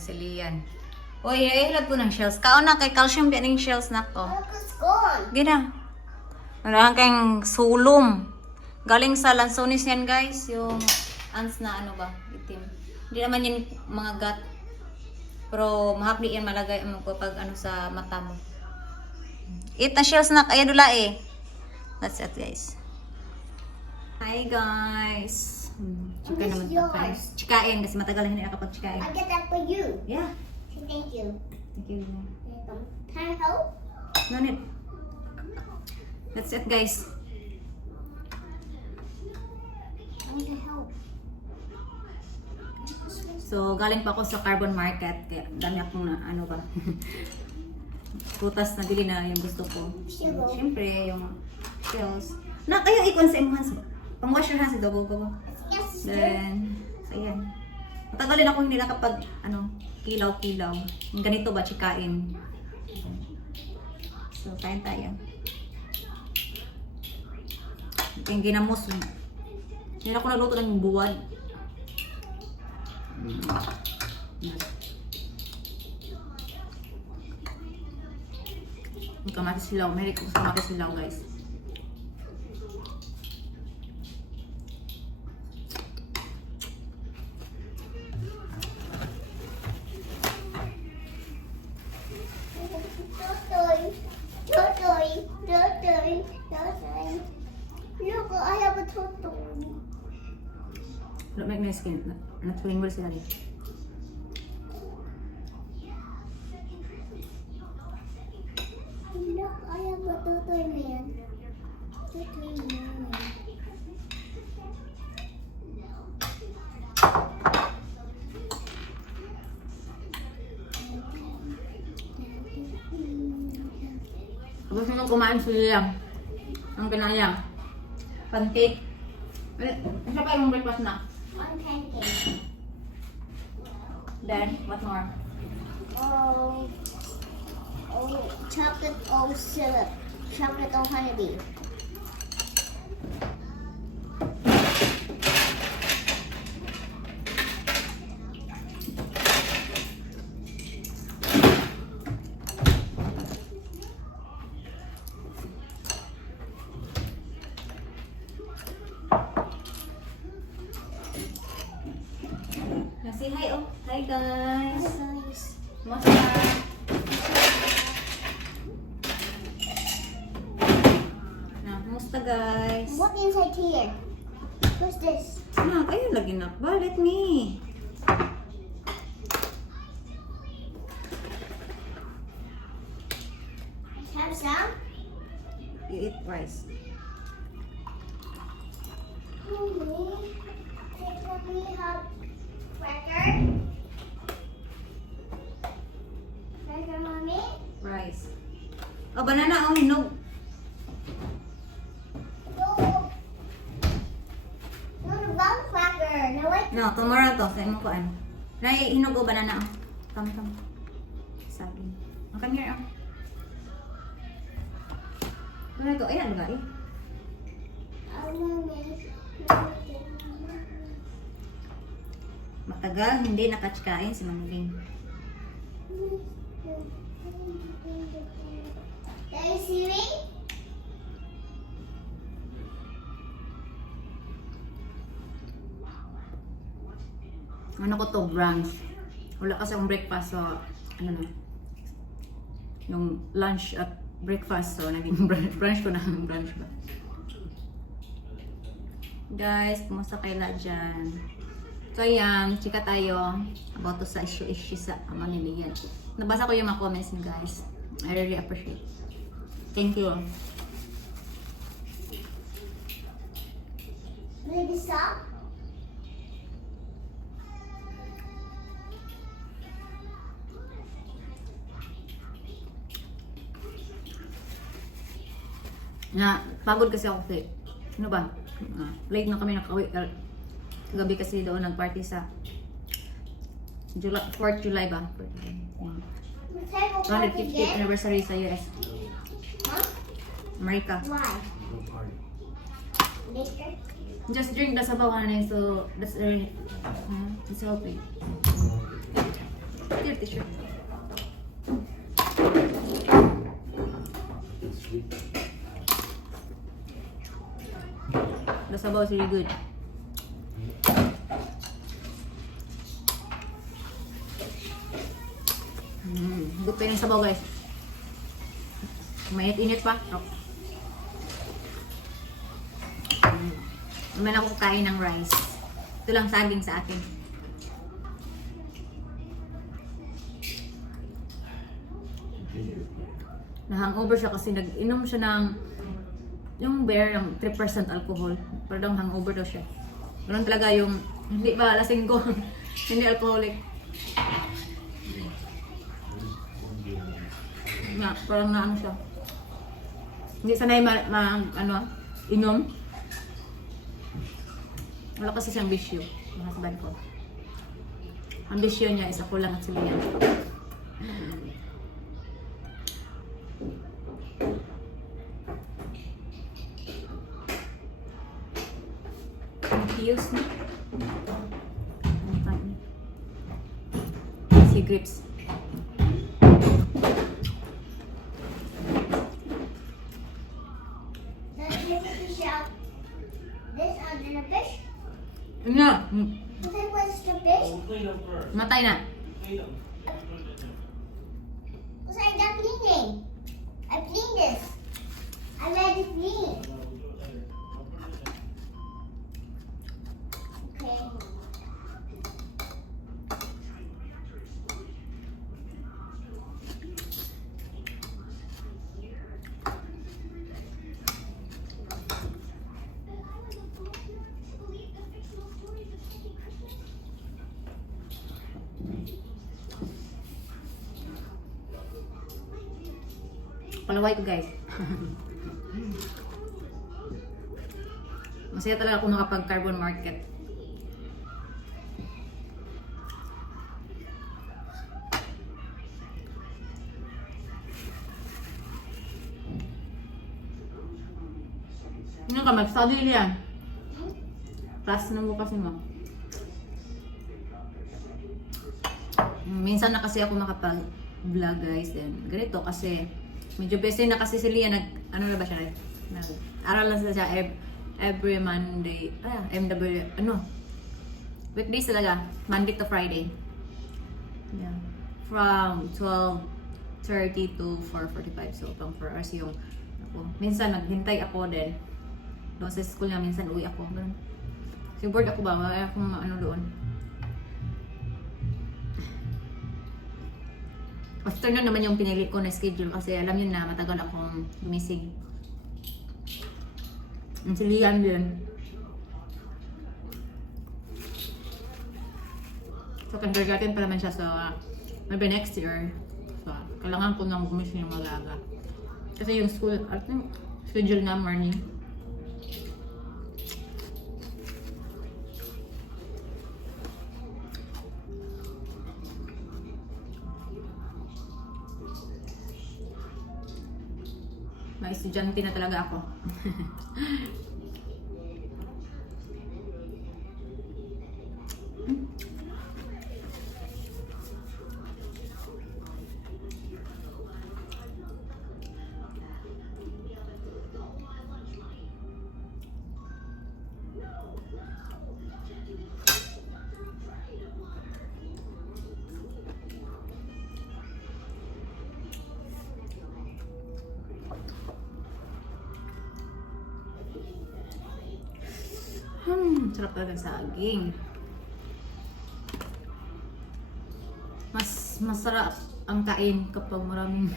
si Lian. Uy, ihilad ko ng shells. Kaon na kay calcium biya ng shells na ko. It's gone. Gina. Narahan kayong sulom. Galing sa lansones yan guys. Yung ants na ano ba? Itim. Hindi naman yun mga gut. Pero mahapli yan malagay mo pag ano sa mata mo. Eat na shells na kaya dula eh. That's it guys. Hi guys. Chika This naman is to guys. yours. Chikain kasi matagal na hindi nakapag-chikain. I get that for you. Yeah. Say thank you. Thank you. Welcome. Can I help? No need. That's it guys. I want to help. So, galing pa ako sa carbon market. Kaya dami akong na, ano ba, putas na bili na yung gusto ko. Sure. Siyempre, yung shells. Na, kayo ikon sa imong hands. Pang-wash your hands, double ko. Yes, sir. Then, so ayan. Matagal din ako hindi nakapag, ano, kilaw-kilaw. Yung ganito ba, chikain. So, kain tayo. Yung ginamos. Hindi ako nagluto ng buwad. Yung kamatis silaw. Meron ko sa kamatis silaw, guys. Totoy. Totoy. Totoy. Totoy. Look, I have a totoy. Don't make my skin. Natuloy mo sila dito. Look, I have a totoy man. Totoy man. Tapos nung kumain sila ang ganaya. Pancake. Ano pa yung breakfast na? One pancake. Then, what more? Oh, chocolate oat syrup. Chocolate oat honeybee. Say hi, oh. Hi, guys. Guys. Masa. Na, kumusta, guys? What inside here? What's this? Na, kayo lagi na ba? Let me. Have some? You eat rice. Mommy, can we have cracker? Cracker, mommy? Rice. Oh, banana, oh, hinog. No. No, the brown cracker. No, wait. No, tomorrow to. Sa imo ko ano. Na, hinog o banana, oh. Tam. Sabi. Oh, come here, oh. Ano to? Ayan, ba eh? Mommy. Matagal, hindi nakachikain si Manling. Are you serious? Ano ko to? Brunch. Wala kasi akong breakfast, so ano na. Yung lunch at breakfast, so naging brunch ko na. Brunch ba? Guys, kumusta kayo dyan? So ayan, chika tayo about to sa issue sa Manilian. Nabasa ko yung mga comments niyo guys. I really appreciate. Thank you. Maybe some? Na, pagod kasi ako kasi. Ano ba? Late na kami nakauwi. Gabi kasi doon nag-party sa July, 4th July ba? 4th July. Yeah. Let's have a party 150th again? anniversary sa US. Huh? America. Why? Later? Just drink the sabaw honey, so that's very it's healthy. t-shirt. The sabaw is really good. Good pa yung sabaw guys. Mainit-init pa. Oh. Naman ako kain ng rice. Ito lang saging sa akin. Na-hangover siya kasi nag-inom siya ng yung beer ng 3% alcohol. Parang hangover daw siya. Ganun talaga yung hindi ba lasing ko. Hindi alcoholic. Na, parang na ano siya. Hindi sanay inom. Wala kasi siyang bisyo. Yung husband ko. Ang bisyo niya is ako lang at sila yan. Confused na. Si Grips. This under the fish. Yun nga. Okay, what's the fish? Matay na. Because I done cleaning. I cleaned this. I let it clean. Okay. Palaway ko guys. Masaya talaga ako makapag-carbon market. Ano ka, mag-study yan? Class na bukas mo. Minsan na kasi ako makapag-vlog guys. Then, ganito kasi medyo busy na kasi si Lia ano na ba siya? Aral lang siya every Monday. MW, weekdays talaga. Monday to Friday. Yeah. From 12:30 to 4:45. So, pang 4 hours yung ako. Minsan naghintay ako din. Doon sa school niya, minsan uwi ako. Ganun. So, bored ako ba? Wala akong doon. Afternoon naman yung pinili ko na schedule kasi alam yun na matagal akong gumising. Ang silihan din. So, kindergarten pa naman siya sa maybe next year. So, kailangan ko nang gumising yung malaga. Kasi yung school, schedule na morning. May estudyante na talaga ako. Sarap talaga ng saging. Mas masarap ang kain kapag maraming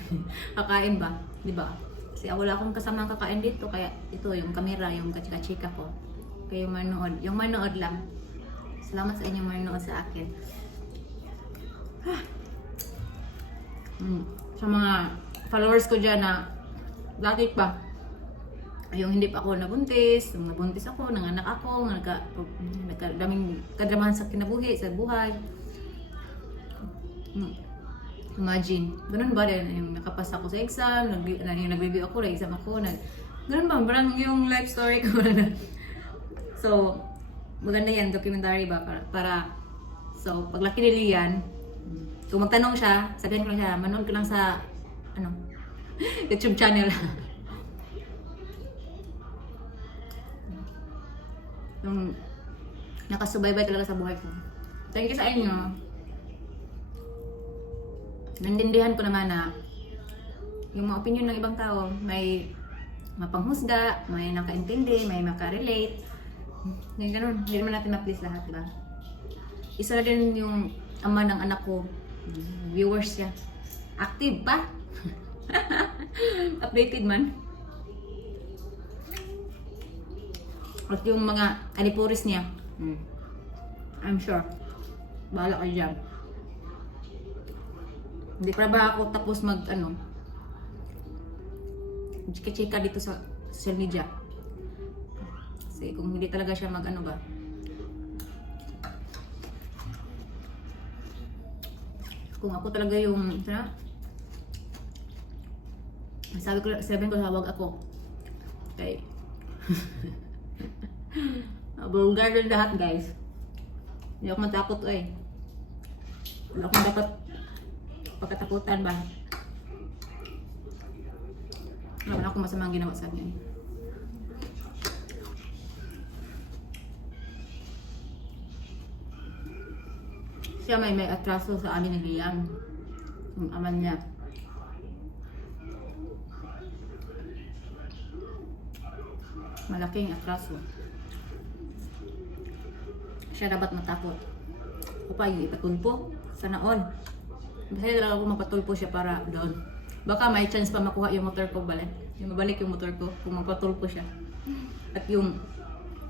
kakain ba? Di ba? Kasi wala akong kasamang kakain dito. Kaya ito yung kamera, yung kachika-chika ko. Kaya yung manood. Yung manood lang. Salamat sa inyong manood sa akin. Sa mga followers ko dyan na dati pa yung hindi pa ako nabuntis, nung nabuntis ako, nanganak ako, nagkadaming kadramahan sa kinabuhi, sa buhay. Imagine, ganun ba rin, yung nakapasa ako sa exam, yung nag-review ako, nag-exam ako, ganun ba, parang yung life story ko na. So, maganda yan, documentary ba, para so, paglaki ni Lian, Kung magtanong siya, sabihin ko lang siya, manood ko lang sa, ano, YouTube channel. Yung nakasubaybay talaga sa buhay ko. Thank you sa inyo. Naintindihan ko naman na yung mga opinion ng ibang tao, may mapanghusga, may nakaintindi, may makarelate. Yung ganun, hindi naman natin ma-please lahat, diba? Isa na din yung ama ng anak ko, viewers siya. Active pa. Updated man. At yung mga alipuris niya, I'm sure, bahala kayo dyan. Hindi pa ba ako tapos mag, ano, chika-chika dito sa social media. Kasi kung hindi talaga siya mag, ano ba, kung ako talaga yung, sabihin ko, hawag ako. Okay. Vulgar din lahat, guys. Hindi ako matakot, eh. Hindi ako dapat pagkatakutan ba? Wala akong masamang ginawa sa akin. Siya may atraso sa amin ni Liam. Yung ama niya. Malaking atraso. Siya dapat matakot. O pa, yung ipatulpo. Sana all. Masaya talaga ako magpatulpo siya para doon. Baka may chance pa makuha yung motor ko balik. Yung mabalik yung motor ko kung magpatulpo siya. At yung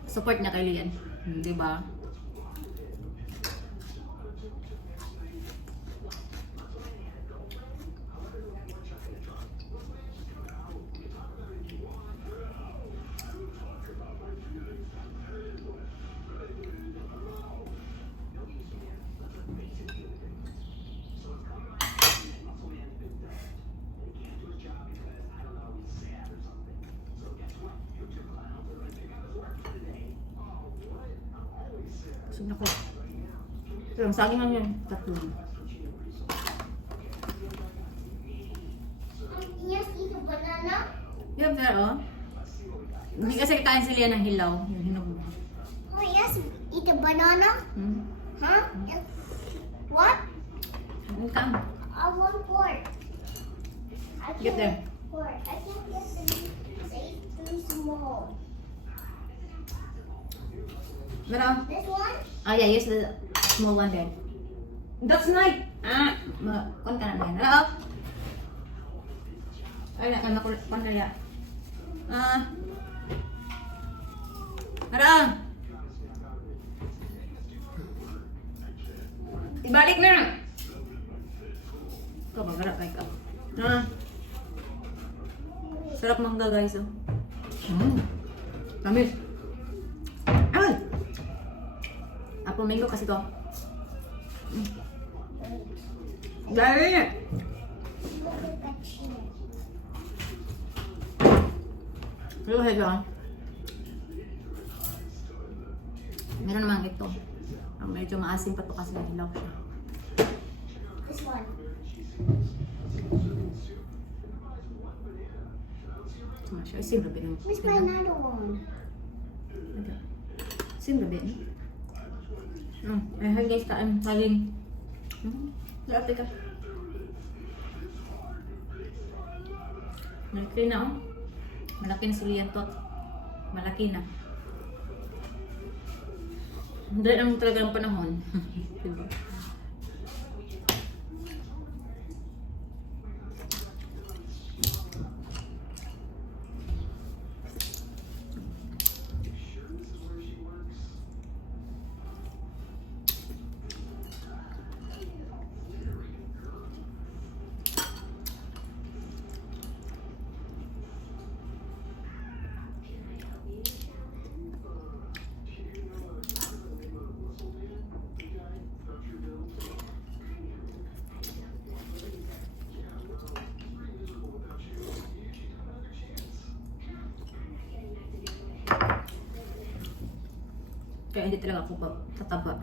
support niya kay Lian. Diba? Busog na ko. Pero ang saging lang yun. Tatlo. Yes, eat a banana. Yung pero, hindi kasi kain sila ng hilaw. Yung hinog. Oh, yes, eat a banana. Huh? Yes. What? Ang kam. I want pork. I Get there. Pork. I can't get the it's too small. Pero, This one? yeah, use the small one there. That's night. Kon ka na yan. Hello? Ay, kon na yan. Hello? Ibalik na. Ikaw, magarap kay ka. Sarap mangga, guys. Oh. Tamis. Ay! Apple mango kasi to. Dali! Look at that chin. Pero heto. Meron naman ito. Medyo maasim pa to kasi hilaw siya. This one. Siya, sim rabi ng. Where's my another one? Sim rabi. Ay, guys, kain saling. Sarap ka. Malaki na, oh. Malaki na si Lian to. Malaki na. Hindi naman talaga ang panahon. Diba? Kaya hindi talaga ako tataba.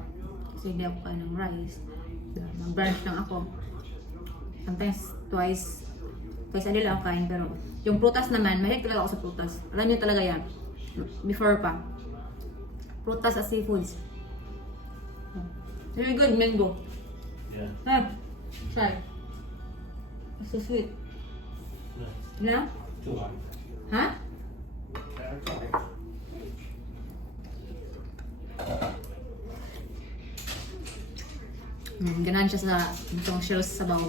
Kasi hindi ako kain ng rice. Mag-brunch lang ako. Sometimes twice a day lang ako kain. Pero yung prutas naman, mahilig talaga ako sa prutas. Alam niyo talaga yan. Before pa. Prutas at seafoods. Very good, mango. Yeah. Ah, try. So sweet. No, Na? too hot. Ha? Ganahan siya sa itong shells sa baw.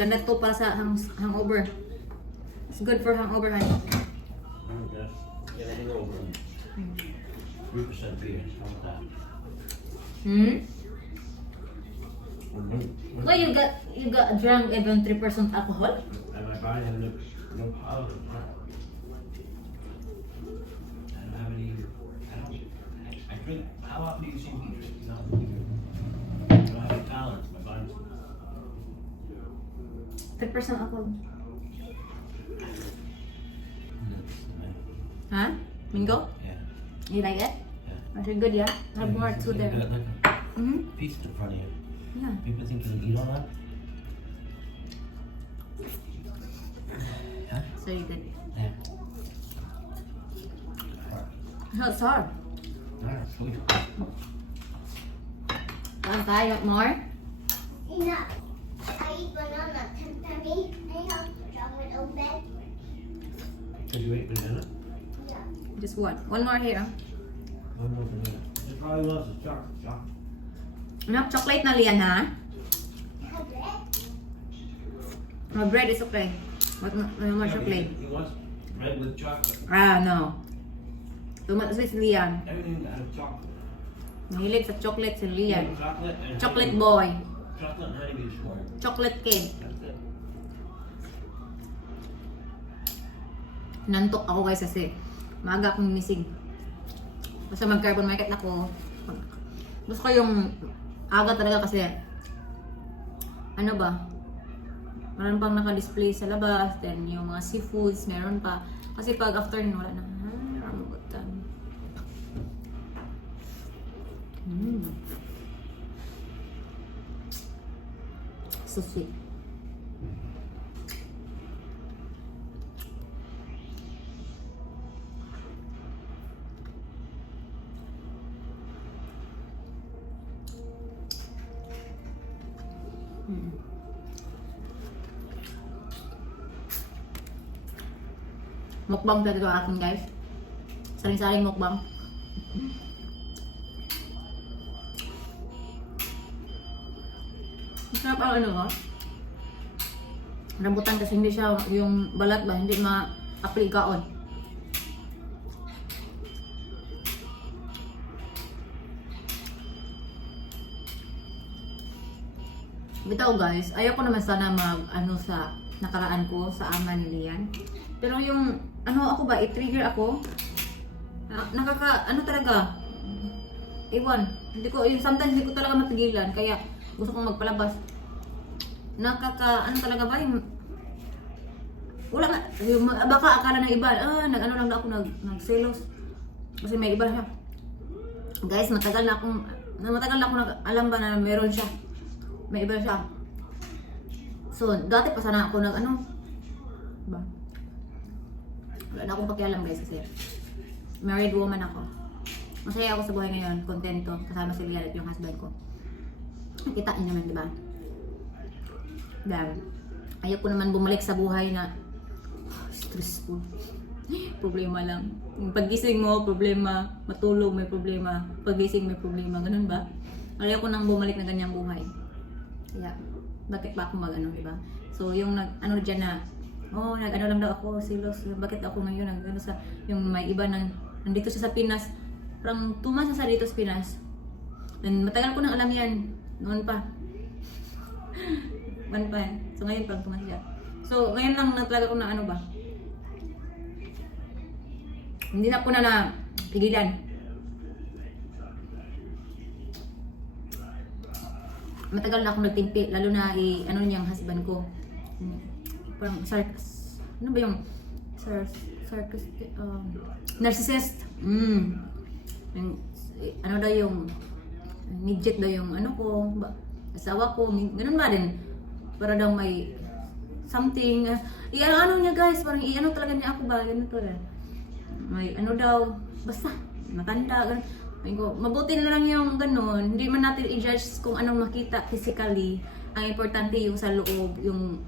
Ganda to para sa hangover. It's good for hangover, honey. Okay. Get a hangover. 3% beer. How about that? Hmm? Mm-hmm. Why you got drunk even 3% alcohol? And my body has no power. I don't have any. I drink. How often do you see me drink? No. I don't have any tolerance. My body's. 3% alcohol. Huh? Mingo? Yeah. You like it? Yeah. That's really good, yeah? Have more It's too like there. Like a Mm-hmm. piece in front of you. Yeah. People think you can eat all that. Yeah. It's very good. Yeah. No, it's hard. Alright, sweet. Want tayo more? Enough. I eat banana. Tummy. I have chocolate open. Did you eat banana? Yeah. Just one. One more here. One more banana. It probably loves the chocolate. Chocolate. Enough chocolate na liyan, ha? Have bread. Bread is okay. What more Yeah, but chocolate? He wants bread with chocolate. Ah, no. Too much sweet si Lian. Everything out of chocolate. Mahilig sa chocolate si Lian. Chocolate and Chocolate honey. boy. Chocolate and honey is more. Chocolate kid. That's it. Nantok ako guys kasi maaga akong mising. Basta mag-carbon market ako. Gusto ko yung aga talaga kasi ano ba? Meron pang naka-display sa labas. Then yung mga seafoods meron pa. Kasi pag afternoon wala na. Rambutan. So sweet. Mukbang talaga ito akin guys. Saring-saring mukbang. Masarap ang ano ha? Rambutan kasi hindi siya yung balat ba, hindi ma-apply kaon. Bitaw guys, ayoko naman sana mag sa nakaraan ko sa ama ni Lian. Pero yung ako ba, i-trigger ako. Talaga. Iwan. Sometimes hindi ko talaga matigilan. Kaya gusto kong magpalabas. Talaga ba yung wala nga. Baka akala ng iba, lang ako, nagselos. Kasi may iba siya. Guys, matagal na akong alam ba na meron siya. May iba siya. So, dati pa sana ako ba? Wala na akong pakialam guys kasi married woman ako. Masaya ako sa buhay ngayon, kontento, kasama si Lian at yung husband ko. Kita niyo naman, di ba? Dahil, ayoko naman bumalik sa buhay na stressful. Problema lang. Yung paggising mo, problema. Matulog, may problema. Paggising, may problema. Ganun ba? Ayoko nang bumalik na ganyang buhay. Kaya, bakit pa ako di ba? So, yung dyan na, lang daw ako, silos, bakit ako ngayon, yung may iba nandito siya sa Pinas, parang 2 months na sa dito sa Pinas. And matagal ko nang alam yan, noon pa. So, ngayon parang 2 months siya. So, ngayon lang talaga ko na ba? Hindi na po na pigilan. Matagal na akong nagtimpi, lalo na niyang husband ko. Parang ano ba yung narcissist? ano daw yung midget daw yung ano ko, asawa ko, ganun ba din. Para daw may something, i-ano niya guys, parang i-ano talaga niya ako ba, ganun to rin. May ano daw, basta, matanda, ganun. Mabuti na lang yung ganun, hindi man natin i-judge kung anong makita physically. Ang importante yung sa loob, yung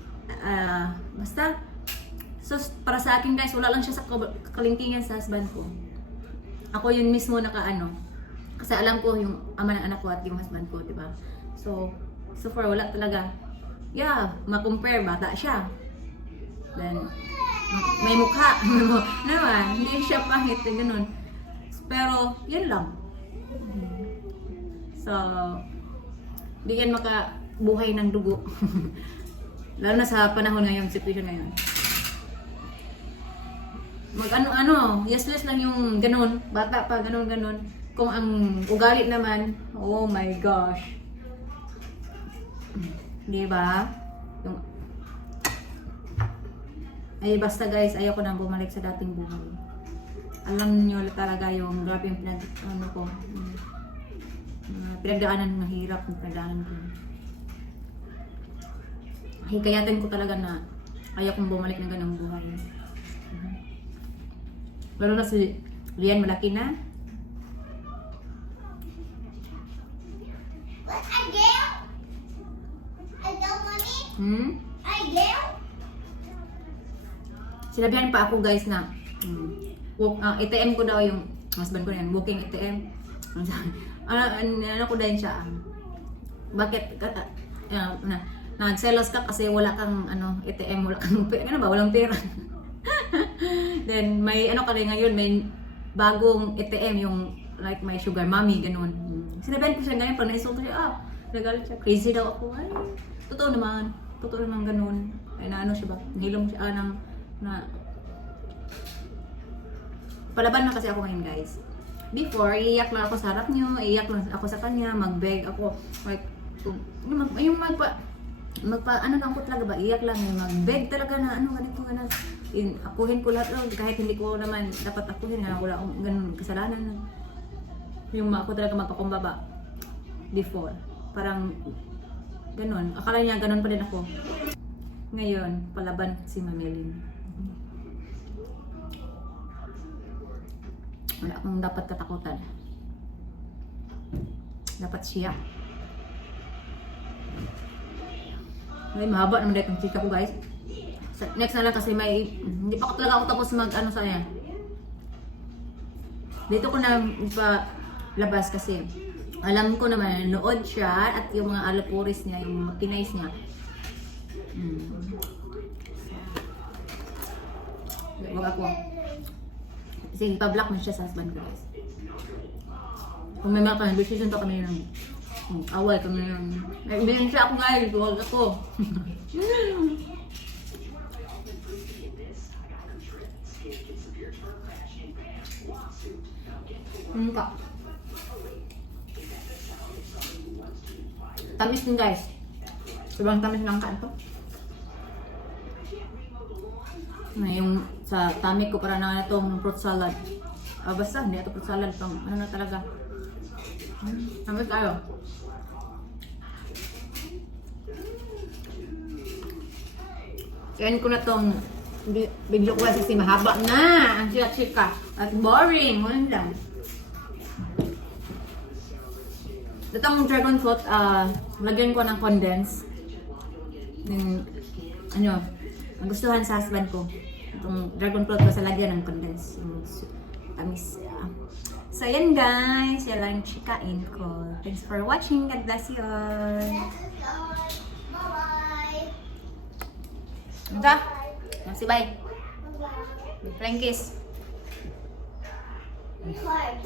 basta. So para sa akin guys, wala lang siya sa kalingkingan sa husband ko. Ako yun mismo nakaano. Kasi alam ko yung ama ng anak ko at yung husband ko, di ba? So far wala talaga. Yeah, ma-compare, bata siya. Then may mukha, naman, hindi siya pangit, ganun. Pero yun lang. So, di yan makabuhay ng dugo. Lalo na sa panahon ngayon, situation ngayon. Mag-ano, useless lang yung ganun, bata pa, ganun. Kung ang ugali naman, oh my gosh. Di ba? Ay, basta guys, ayoko nang bumalik sa dating buhay. Alam niyo talaga yung grabe yung pinagdaanan ng hirap, pinagdaanan ko. Hikayatin ko talaga na ayaw kong bumalik ng ganang buhay. Lalo na si Lian, malaki na. What, a girl? A girl, mommy? A girl? Sinabihan pa ako guys na ATM ko daw yung husband ko yan, booking ATM. Ano ko din siya, bakit nagselos ka kasi wala kang ATM, wala kang walang pera. Then may ka rin ngayon, may bagong ATM yung like may sugar mommy, ganun. Sinabihan ko siya ganyan, pag naisulto siya, nagalit siya, crazy daw ako. Ay, totoo naman ganun. Ay naano siya ba, nahilom siya palaban na kasi ako ngayon guys. Before, iiyak lang ako sa harap niyo, iiyak lang ako sa kanya, mag-beg ako. Like, yung ano lang ako talaga ba, iiyak lang, mag-beg talaga na ganito, akuhin ko lahat, kahit hindi ko naman dapat akuhin, wala akong ganun kasalanan. Yung ako talaga magpakumbaba. Before, parang ganun. Akala niya ganun pa din ako. Ngayon, palaban si Mamelin. Wala akong dapat katakutan. Dapat siya. May mahaba naman dito ang chika ko guys. Next na lang kasi hindi pa talaga ako tapos sa niya. Dito ko na ipalabas kasi alam ko naman nood siya at yung mga alopuris niya, yung tinais niya. Huwag ako. Kasi ipa-block mo siya sa husband ko guys. Kung may mga decision pa kami ng awal kami ng ibigin siya ako guys, huwag ako. Pa. Tamis din guys. Sobrang tamis ng kanto. Yung sa tummy ko para na itong fruit salad. Basta hindi ito fruit salad, pang ano na talaga. Tamis tayo. Kain ko na tong video ko kasi mahaba na ang chika at boring. Wala lang. Itong dragon fruit, lagyan ko ng condense. Nagustuhan sa husband ko. Itong dragon fruit ko sa lagyan ng condense. Tamis. So yan guys, yan lang chikain ko. Thanks for watching. God bless you all. Bye-bye. Ito. Si bye. Bye-bye. Flying kiss. Bye.